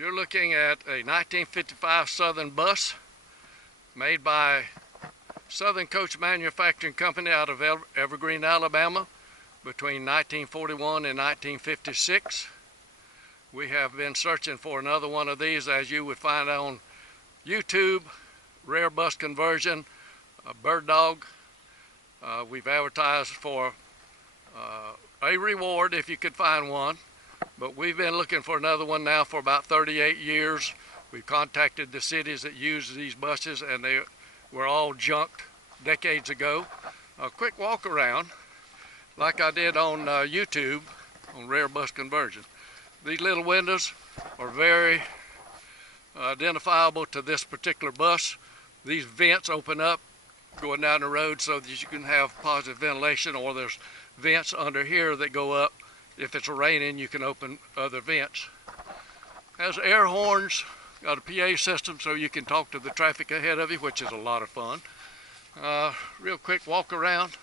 You're looking at a 1955 Southern bus made by Southern Coach Manufacturing Company out of Evergreen, Alabama between 1941 and 1956. We have been searching for another one of these, as you would find on YouTube, rare bus conversion, bird dog. We've advertised for a reward if you could find one, but we've been looking for another one now for about 38 years. We've contacted the cities that use these buses, and they were all junked decades ago. A quick walk around, like I did on YouTube on rare bus conversion. These little windows are very identifiable to this particular bus. These vents open up going down the road so that you can have positive ventilation, or there's vents under here that go up. If it's raining, you can open other vents. Has air horns, got a PA system so you can talk to the traffic ahead of you, which is a lot of fun. Real quick walk around.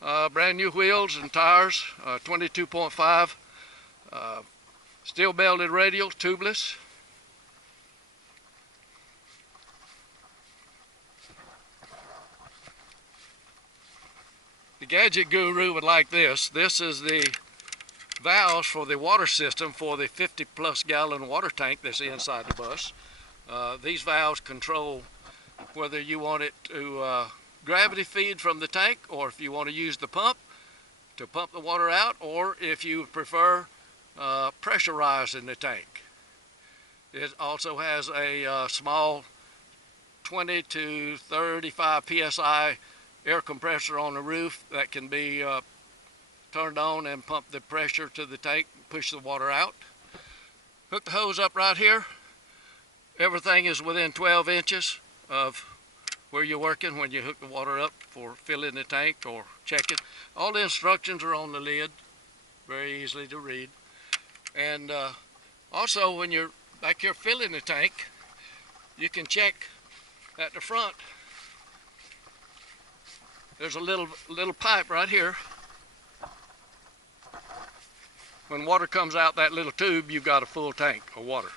Brand new wheels and tires, 22.5 steel belted radial, tubeless. The gadget guru would like this. This is the valves for the water system for the 50+ gallon water tank that's inside the bus. These valves control whether you want it to gravity feed from the tank, or if you want to use the pump to pump the water out, or if you prefer pressurizing the tank. It also has a small 20 to 35 psi air compressor on the roof that can be turned on and pump the pressure to the tank, push the water out. Hook the hose up right here. Everything is within 12 inches of where you're working when you hook the water up for filling the tank or checking. All the instructions are on the lid, very easily to read. And also when you're back here filling the tank, you can check at the front. There's a little pipe right here. When water comes out that little tube, you've got a full tank of water.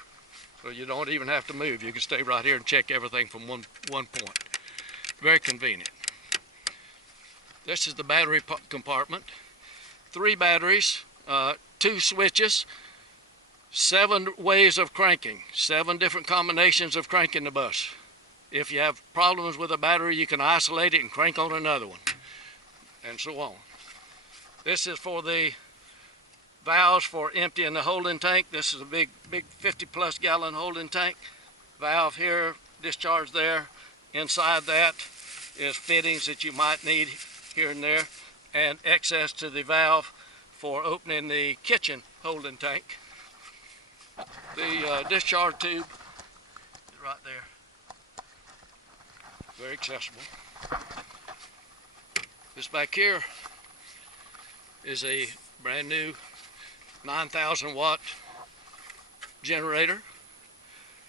So you don't even have to move. You can stay right here and check everything from one point. Very convenient. This is the battery compartment. 3 batteries, 2 switches, 7 ways of cranking, 7 different combinations of cranking the bus. If you have problems with a battery, you can isolate it and crank on another one, and so on. This is for the valves for emptying the holding tank. This is a big 50+ gallon holding tank. Valve here, discharge there. Inside that is fittings that you might need here and there, and access to the valve for opening the kitchen holding tank. The discharge tube is right there. Very accessible. This back here is a brand new 9,000 watt generator.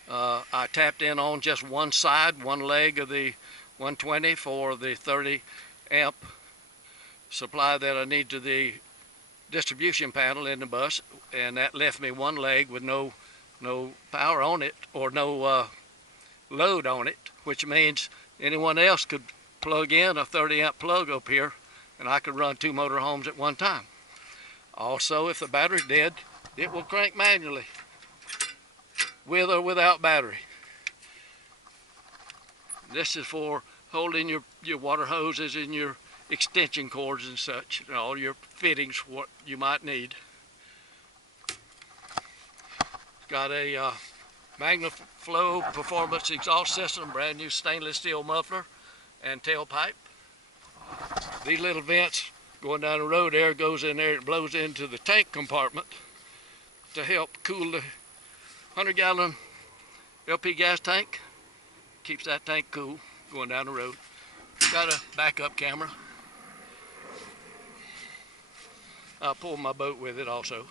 I tapped in on just one side, one leg of the 120 for the 30 amp supply that I need to the distribution panel in the bus, and that left me one leg with no power on it, or no load on it, which means anyone else could plug in a 30 amp plug up here and I could run 2 motorhomes at one time. Also, if the battery's dead, it will crank manually, with or without battery. This is for holding your water hoses and your extension cords and such, and all your fittings, what you might need. It's got a MagnaFlow performance exhaust system, brand new stainless steel muffler and tailpipe. These little vents going down the road, air goes in there, it blows into the tank compartment to help cool the 100 gallon LP gas tank. Keeps that tank cool going down the road. Got a backup camera. I'll pull my boat with it also.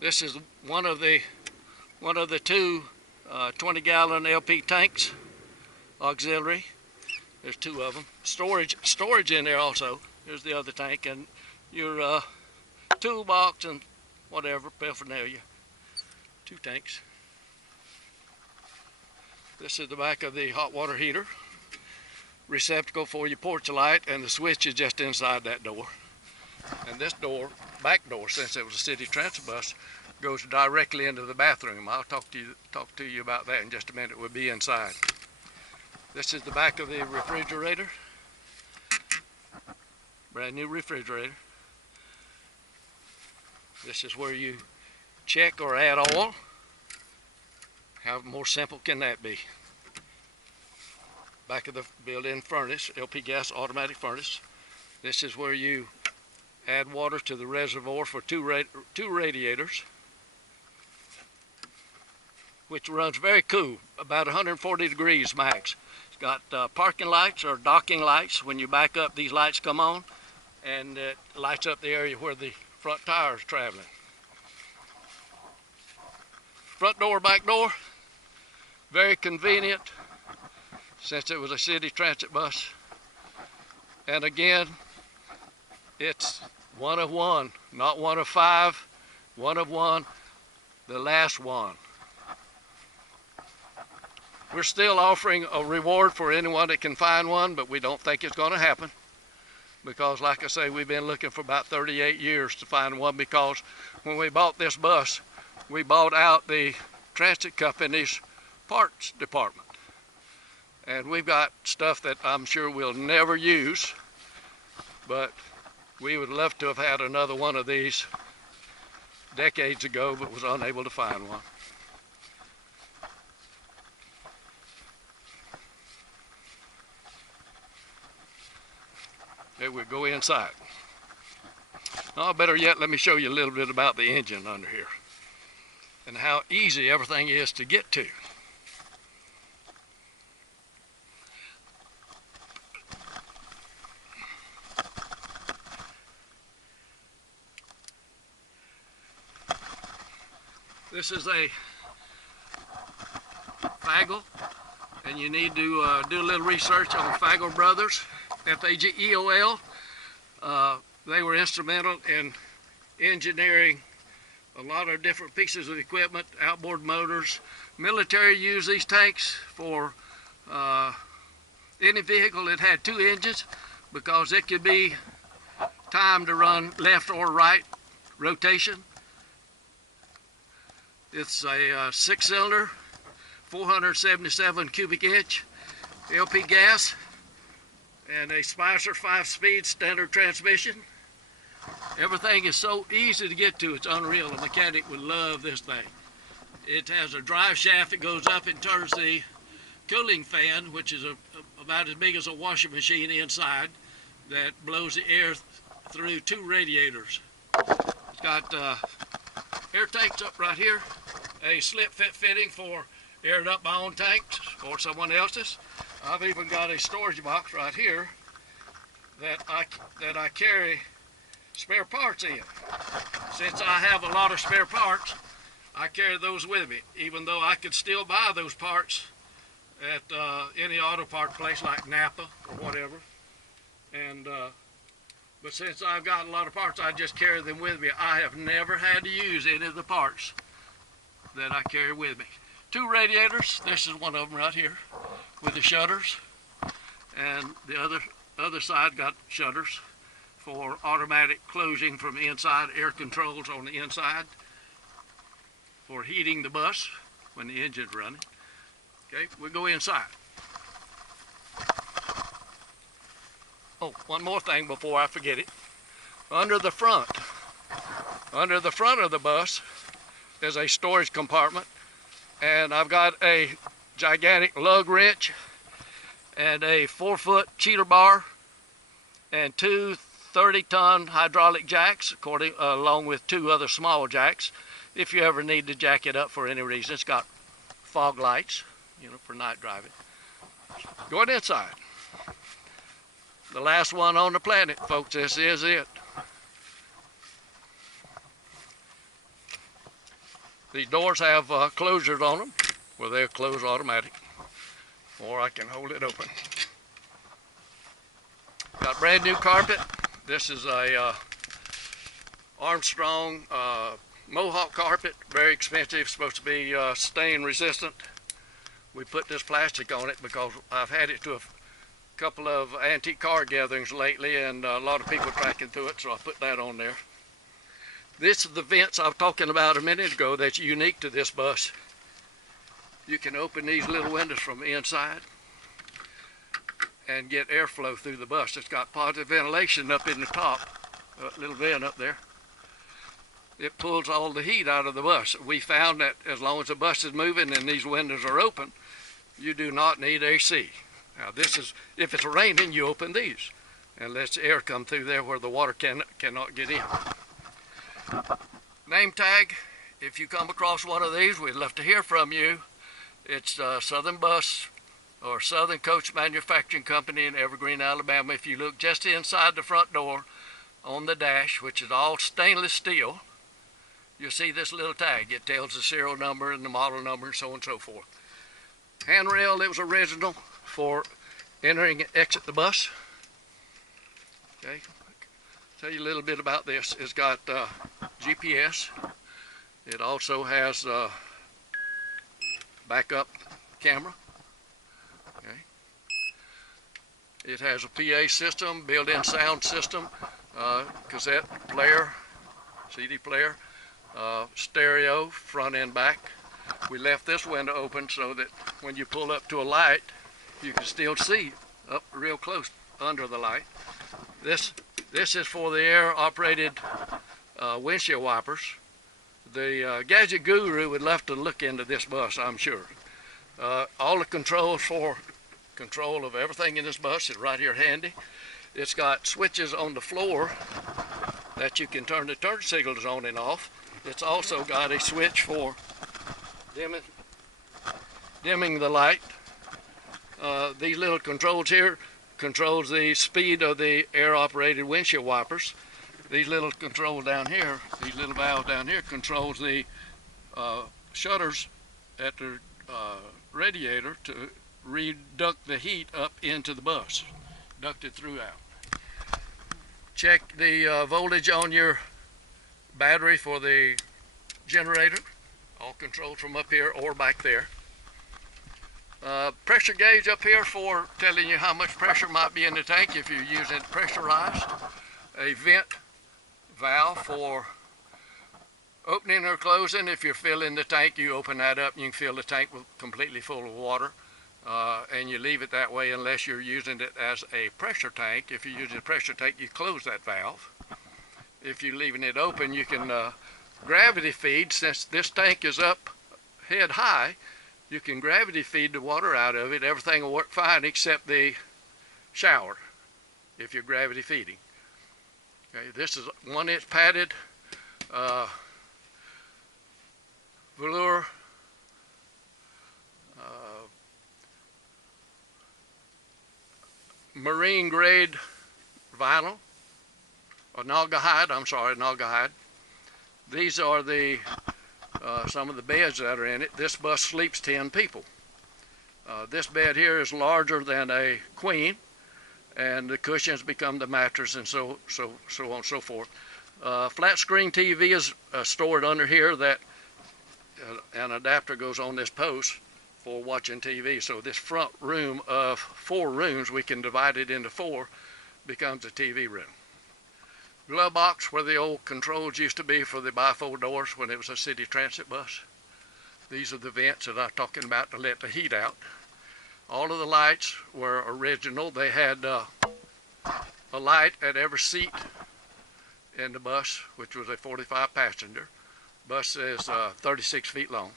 This is one of the 2 20 gallon LP tanks, auxiliary. There's 2 of them. Storage in there also. There's the other tank, and your toolbox and whatever, paraphernalia. 2 tanks. This is the back of the hot water heater. Receptacle for your porch light, and the switch is just inside that door. And this door, back door, since it was a city transit bus, goes directly into the bathroom. I'll talk to you about that in just a minute. We'll be inside. This is the back of the refrigerator. Brand new refrigerator. This is where you check or add oil. How more simple can that be? Back of the built-in furnace, LP gas automatic furnace. This is where you add water to the reservoir for two radiators, which runs very cool, about 140 degrees max. It's got parking lights or docking lights. When you back up, these lights come on, and it lights up the area where the front tire is traveling. Front door, back door, very convenient since it was a city transit bus. And again, it's 1 of 1, not 1 of 5, 1 of 1, the last one. We're still offering a reward for anyone that can find one, but we don't think it's going to happen. Because like I say, we've been looking for about 38 years to find one, because when we bought this bus, we bought out the transit company's parts department. And we've got stuff that I'm sure we'll never use, but we would love to have had another one of these decades ago, but was unable to find one. Okay, we'll go inside. Oh, better yet, let me show you a little bit about the engine under here and how easy everything is to get to. This is a Fageol, and you need to do a little research on Fageol brothers, F-A-G-E-O-L. They were instrumental in engineering a lot of different pieces of equipment, outboard motors. Military used these tanks for any vehicle that had 2 engines, because it could be timed to run left or right rotation. It's a 6-cylinder, 477 cubic inch LP gas, and a Spicer 5-speed standard transmission. Everything is so easy to get to, it's unreal. A mechanic would love this thing. It has a drive shaft that goes up and turns the cooling fan, which is about as big as a washing machine inside, that blows the air through 2 radiators. It's got air tanks up right here, a slip fit fitting for airing up my own tanks or someone else's. I've even got a storage box right here that I carry spare parts in. Since I have a lot of spare parts, I carry those with me, even though I could still buy those parts at any auto part place like NAPA or whatever. And but since I've got a lot of parts, I just carry them with me. I have never had to use any of the parts that I carry with me. 2 radiators. This is one of them right here with the shutters, and the other side got shutters for automatic closing from the inside, air controls on the inside for heating the bus when the engine's running. Okay, we'll go inside. Oh, one more thing before I forget it. Under the front of the bus is a storage compartment, and I've got a gigantic lug wrench and a 4-foot cheater bar and 2 30-ton hydraulic jacks, along with 2 other small jacks, if you ever need to jack it up for any reason. It's got fog lights, for night driving. Going inside. The last one on the planet, folks. This is it. These doors have closures on them, where they'll close automatic, or I can hold it open. Got brand new carpet. This is a Armstrong Mohawk Carpet, very expensive, supposed to be stain resistant. We put this plastic on it because I've had it to a couple of antique car gatherings lately, and a lot of people tracking through it, so I put that on there. This is the vents I was talking about a minute ago that's unique to this bus. You can open these little windows from the inside and get airflow through the bus. It's got positive ventilation up in the top, a little vent up there. It pulls all the heat out of the bus. We found that as long as the bus is moving and these windows are open, you do not need AC. Now this is, if it's raining, you open these and lets the air come through there where the water cannot get in. Name tag, if you come across one of these, we'd love to hear from you. It's Southern Bus or Southern Coach Manufacturing Company in Evergreen, Alabama. If you look just inside the front door on the dash, which is all stainless steel, you'll see this little tag. It tells the serial number and the model number and so on and so forth. Handrail, it was original for entering and exit the bus. Okay, tell you a little bit about this. It's got GPS. It also has backup camera. Okay. It has a PA system, built-in sound system, cassette player, CD player, stereo, front and back. We left this window open so that when you pull up to a light, you can still see up real close under the light. This is for the air-operated windshield wipers. The gadget guru would love to look into this bus, I'm sure. All the controls for control of everything in this bus is right here handy. It's got switches on the floor that you can turn the turn signals on and off. It's also got a switch for dimming the light. These little controls here controls the speed of the air-operated windshield wipers. These little controls down here, these little valves down here, controls the shutters at the radiator to reduct the heat up into the bus, duct it throughout. Check the voltage on your battery for the generator, all controlled from up here or back there. Pressure gauge up here for telling you how much pressure might be in the tank if you're using it pressurized. A vent valve for opening or closing. If you're filling the tank, you open that up and you can fill the tank completely full of water. And you leave it that way unless you're using it as a pressure tank. If you're using a pressure tank, you close that valve. If you're leaving it open, you can gravity feed. Since this tank is up head high, you can gravity feed the water out of it. Everything will work fine except the shower if you're gravity feeding. Okay, this is 1-inch padded velour marine grade vinyl, or naugahyde, I'm sorry, naugahyde. These are the some of the beds that are in it. This bus sleeps 10 people. This bed here is larger than a queen, and the cushions become the mattress, and so on and so forth. Flat screen TV is stored under here. That an adapter goes on this post for watching TV. So this front room of 4 rooms, we can divide it into 4, becomes a TV room. Glove box where the old controls used to be for the bifold doors when it was a city transit bus. These are the vents that I'm talking about to let the heat out. All of the lights were original. They had a light at every seat in the bus, which was a 45 passenger. Bus is 36 feet long.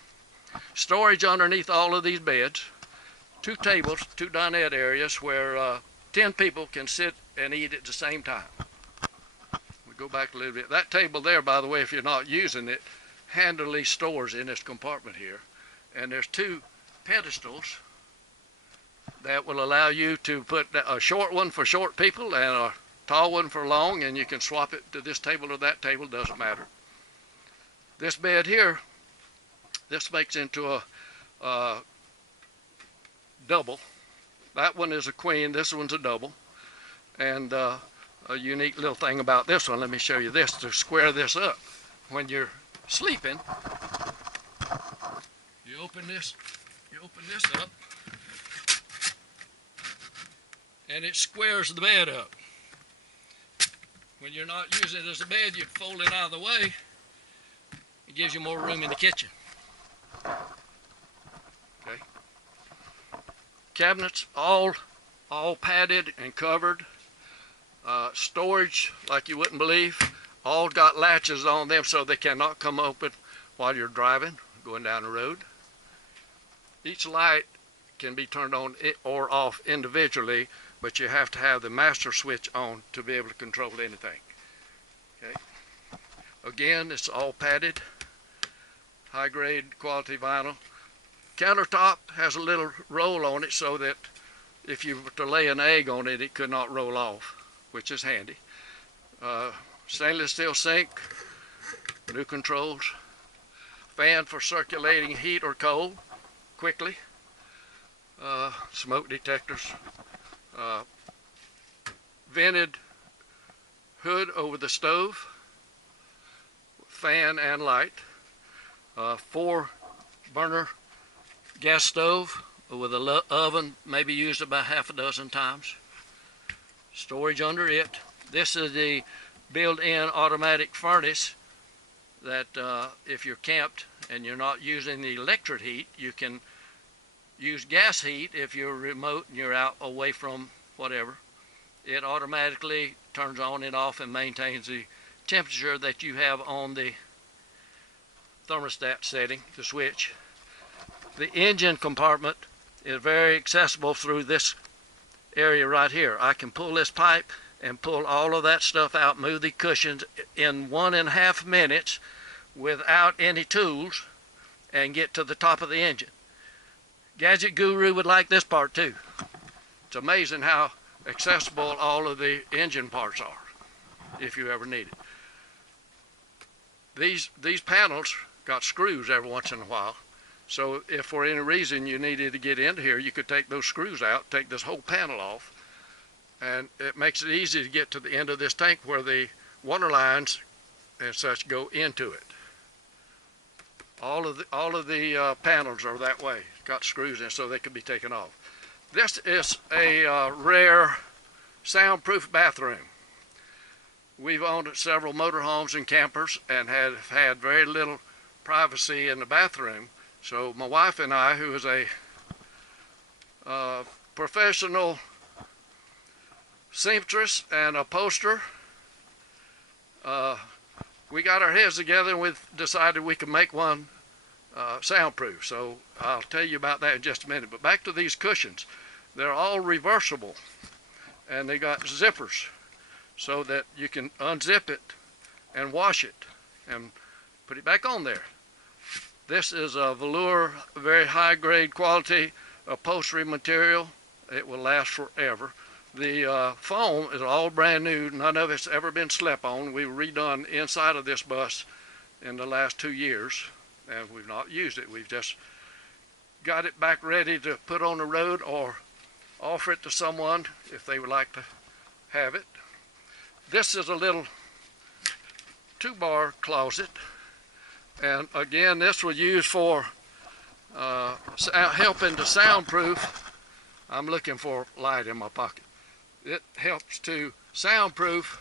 Storage underneath all of these beds. 2 tables, 2 dinette areas where 10 people can sit and eat at the same time. We go back a little bit. That table there, by the way, if you're not using it, handily stores in this compartment here. And there's 2 pedestals that will allow you to put a short one for short people and a tall one for long, and you can swap it to this table or that table, doesn't matter. This bed here, this makes into a double. That one is a queen, this one's a double. And a unique little thing about this one, let me show you this to square this up. When you're sleeping, you open this up, and it squares the bed up. When you're not using it as a bed, you fold it out of the way. It gives you more room in the kitchen. Okay. Cabinets all padded and covered. Storage like you wouldn't believe. All got latches on them so they cannot come open while you're driving, going down the road. Each light can be turned on or off individually, but you have to have the master switch on to be able to control anything. Okay. Again, it's all padded, high grade quality vinyl. Countertop has a little roll on it so that if you were to lay an egg on it, it could not roll off, which is handy. Stainless steel sink, new controls, fan for circulating heat or cold quickly, smoke detectors, vented hood over the stove, fan and light, 4 burner gas stove with an oven, maybe used about half a dozen times. Storage under it. This is the built-in automatic furnace that if you're camped and you're not using the electric heat, you can use gas heat if you're remote and you're out away from whatever. It automatically turns on and off and maintains the temperature that you have on the thermostat setting, the switch. The engine compartment is very accessible through this area right here. I can pull this pipe and pull all of that stuff out, move the cushions in 1.5 minutes without any tools, and get to the top of the engine. Gadget Guru would like this part too. It's amazing how accessible all of the engine parts are, if you ever need it. These panels got screws every once in a while, so if for any reason you needed to get into here, you could take those screws out, take this whole panel off, and it makes it easy to get to the end of this tank where the water lines and such go into it. All of the panels are that way, got screws in so they can be taken off. This is a rare soundproof bathroom. We've owned several motorhomes and campers and have had very little privacy in the bathroom. So my wife and I, who is a professional seamstress and upholsterer, we got our heads together and we decided we could make one soundproof. So I'll tell you about that in just a minute. But back to these cushions. They're all reversible and they got zippers so that you can unzip it and wash it and put it back on there. This is a velour, very high grade quality upholstery material. It will last forever. The foam is all brand new. None of it's ever been slept on. We've redone inside of this bus in the last 2 years, and we've not used it. We've just got it back ready to put on the road or offer it to someone if they would like to have it. This is a little 2-bar closet, and again, this was used for helping to soundproof. I'm looking for light in my pocket. It helps to soundproof.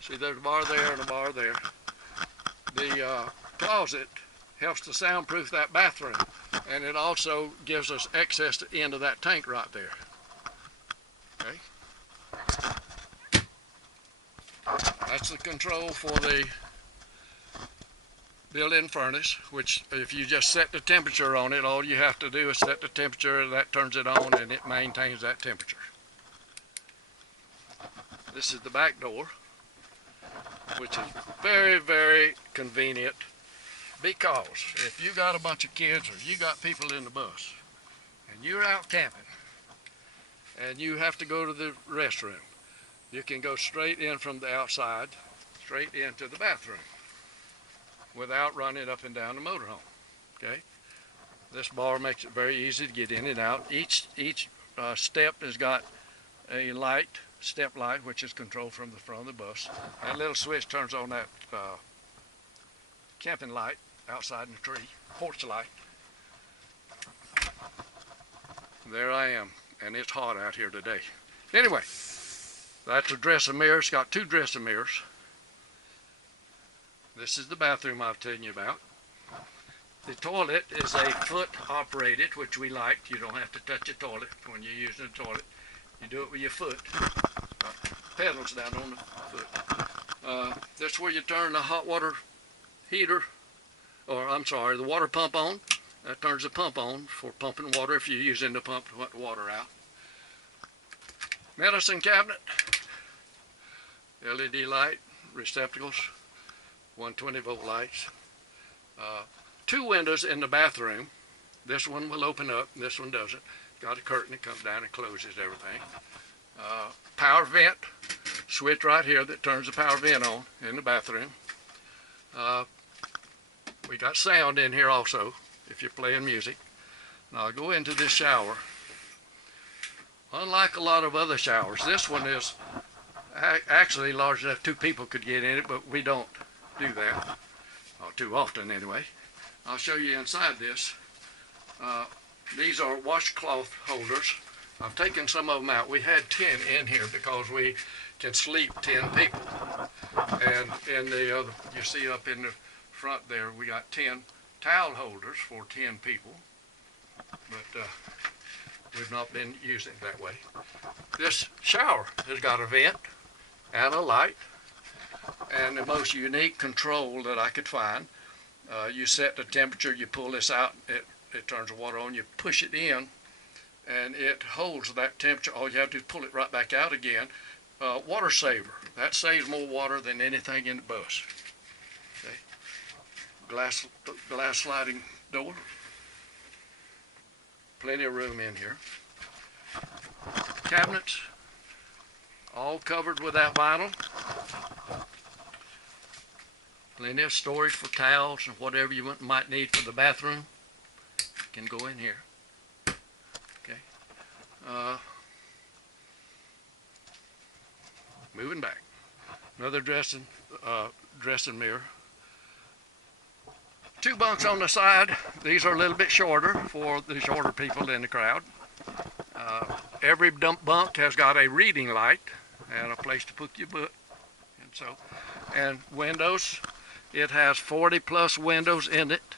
See, there's a bar there and a bar there. The closet helps to soundproof that bathroom, and it also gives us access to the end of that tank right there. Okay. That's the control for the built-in furnace, which if you just set the temperature on it, all you have to do is set the temperature, that turns it on and it maintains that temperature. This is the back door, which is very, very convenient, because if you got a bunch of kids or you got people in the bus and you're out camping and you have to go to the restroom, you can go straight in from the outside, straight into the bathroom without running up and down the motorhome. Okay, this bar makes it very easy to get in and out. Each step has got a light, step light, which is controlled from the front of the bus. That little switch turns on that camping light outside in the tree, porch light. There I am, and it's hot out here today. Anyway, that's a dressing mirror. It's got 2 dressing mirrors. This is the bathroom I was telling you about. The toilet is a foot operated, which we like. You don't have to touch a toilet when you're using the toilet. You do it with your foot. Pedals down on the foot. That's where you turn the hot water heater, or I'm sorry, the water pump on. That turns the pump on for pumping water if you're using the pump to put the water out. Medicine cabinet, LED light, receptacles, 120-volt lights. 2 windows in the bathroom. This one will open up, this one doesn't. Got a curtain that comes down and closes everything. Power vent, switch right here that turns the power vent on in the bathroom. We got sound in here also if you're playing music. Now I'll go into this shower. Unlike a lot of other showers, this one is actually large enough 2 people could get in it, but we don't do that. Not too often anyway. I'll show you inside this. These are washcloth holders. I've taken some of them out. We had 10 in here because we can sleep 10 people. And in the other, you see up in the front there, we got 10 towel holders for 10 people. But we've not been using it that way. This shower has got a vent and a light. And the most unique control that I could find, you set the temperature, you pull this out, it turns the water on, you push it in, and it holds that temperature. All you have to do is pull it right back out again. Water saver. That saves more water than anything in the bus. Okay. Glass sliding door. Plenty of room in here. Cabinets, all covered with that vinyl. Plenty of storage for towels and whatever you might need for the bathroom can go in here. Okay. Moving back. Another dressing mirror. 2 bunks on the side. These are a little bit shorter for the shorter people in the crowd. Every bunk has got a reading light and a place to put your book. And windows. It has 40+ windows in it.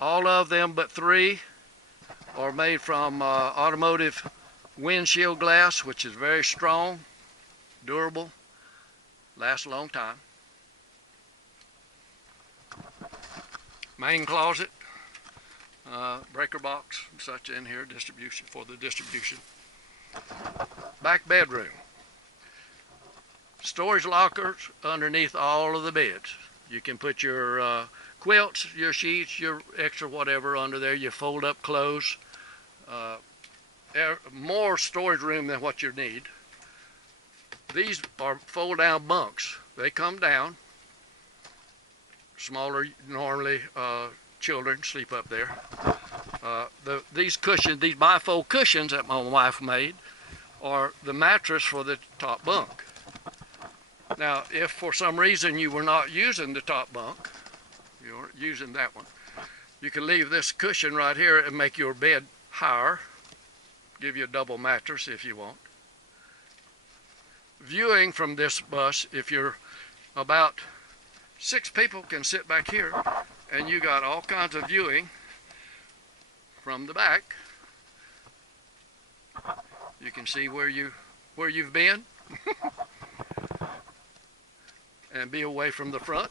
All of them but 3 are made from automotive windshield glass, which is very strong, durable, lasts a long time. Main closet, breaker box, and such in here, distribution for the distribution. Back bedroom. Storage lockers underneath all of the beds. You can put your quilts, your sheets, your extra whatever under there. You fold up clothes. More storage room than what you need. These are fold down bunks. They come down. Smaller, normally children sleep up there. These cushions, these bifold cushions that my wife made, are the mattress for the top bunk. Now, if for some reason you were not using the top bunk, you weren't using that one, you can leave this cushion right here and make your bed higher, give you a double mattress if you want. Viewing from this bus, if you're about 6 people can sit back here, and you got all kinds of viewing from the back. You can see where you've been. And be away from the front.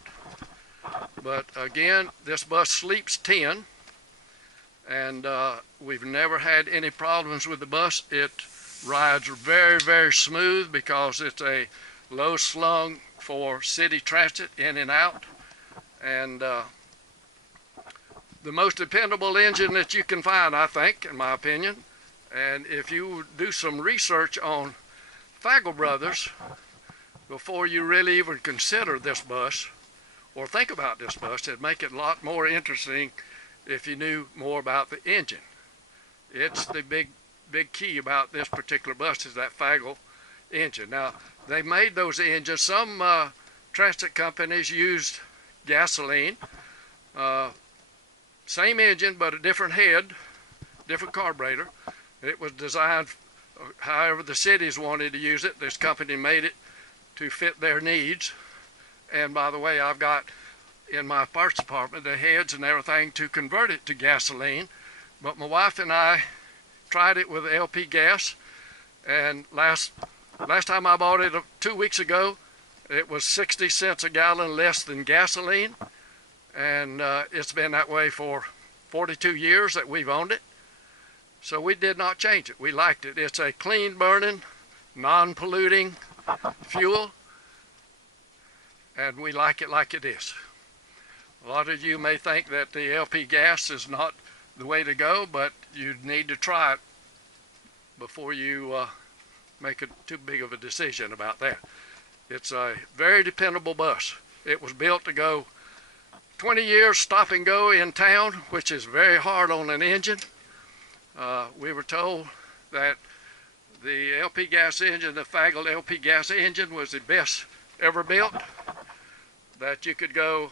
But again, this bus sleeps 10, and we've never had any problems with the bus. It rides very, very smooth because it's a low slung for city transit in and out, and the most dependable engine that you can find, I think, in my opinion. And if you do some research on Fageol Brothers before you really even consider this bus or think about this bus, it'd make it a lot more interesting if you knew more about the engine. It's the big key about this particular bus is that Fageol engine. Now, they made those engines. Some transit companies used gasoline. Same engine, but a different head, different carburetor. It was designed however the cities wanted to use it. This company made it to fit their needs. And by the way, I've got in my parts department the heads and everything to convert it to gasoline. But my wife and I tried it with LP gas, and last time I bought it 2 weeks ago, it was 60 cents a gallon less than gasoline, and it's been that way for 42 years that we've owned it. So we did not change it. We liked it. It's a clean burning, non-polluting fuel, and we like it like it is. A lot of you may think that the LP gas is not the way to go, but you need to try it before you make too big of a decision about that. It's a very dependable bus. It was built to go 20 years stop and go in town, which is very hard on an engine. We were told that the LP gas engine, the Fageol LP gas engine, was the best ever built, that you could go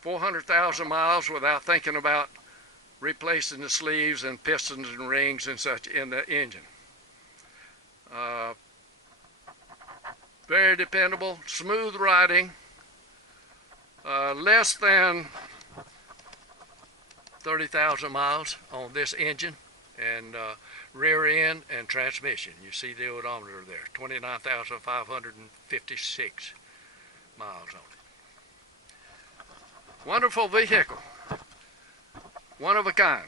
400,000 miles without thinking about replacing the sleeves and pistons and rings and such in the engine. Very dependable, smooth riding, less than 30,000 miles on this engine, and rear end and transmission. You see the odometer there, 29,556 miles on it. Wonderful vehicle, one of a kind.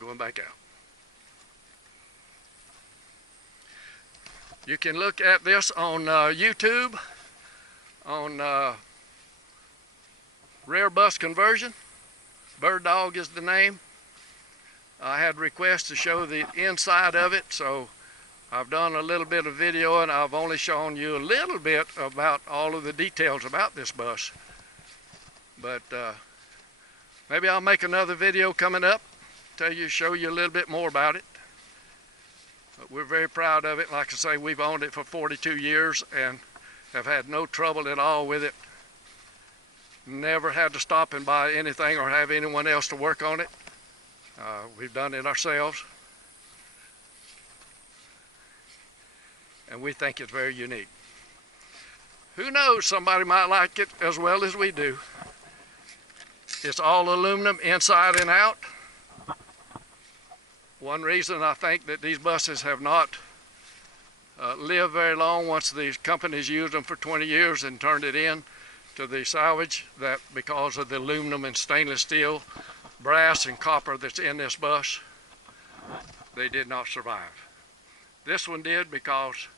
Going back out. You can look at this on YouTube, on Rare Bus Conversion. Bird Dog is the name. I had requests to show the inside of it, so I've done a little bit of video, and I've only shown you a little bit about all of the details about this bus. But maybe I'll make another video coming up, show you a little bit more about it. But we're very proud of it. Like I say, we've owned it for 42 years and have had no trouble at all with it. Never had to stop and buy anything or have anyone else to work on it. We've done it ourselves. And we think it's very unique. Who knows, somebody might like it as well as we do. It's all aluminum inside and out. One reason I think that these buses have not lived very long, once the companies used them for 20 years and turned it in to the salvage, that because of the aluminum and stainless steel, brass and copper that's in this bus, they did not survive. This one did, because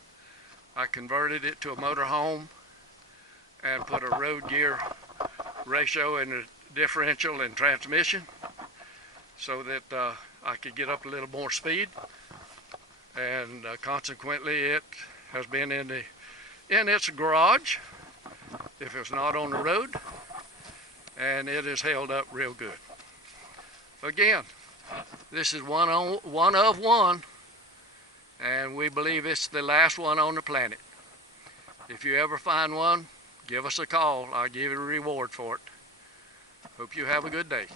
I converted it to a motor home and put a road gear ratio in the differential and transmission so that I could get up a little more speed, and consequently it has been in its garage if it's not on the road, and it has held up real good. Again, this is one of one, and we believe it's the last one on the planet. If you ever find one, give us a call. I'll give you a reward for it. Hope you have a good day.